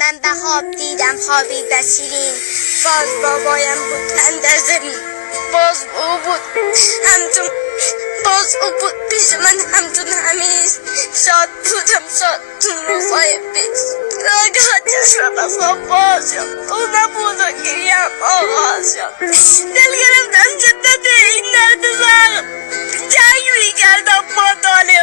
من به خواب دیدم خوابی بسیرین، باز بابایم بود اندر زمین، باز او بود همچون، باز او بود پیش من همچون همیشه، شاد بودم شاد تو روزهای پیش. ناگهان چشمم از خواب باز شد، او نبود و گریم آغاز شد. دل گرفتم شدت این درد زخم، جنگ میکردم با طالب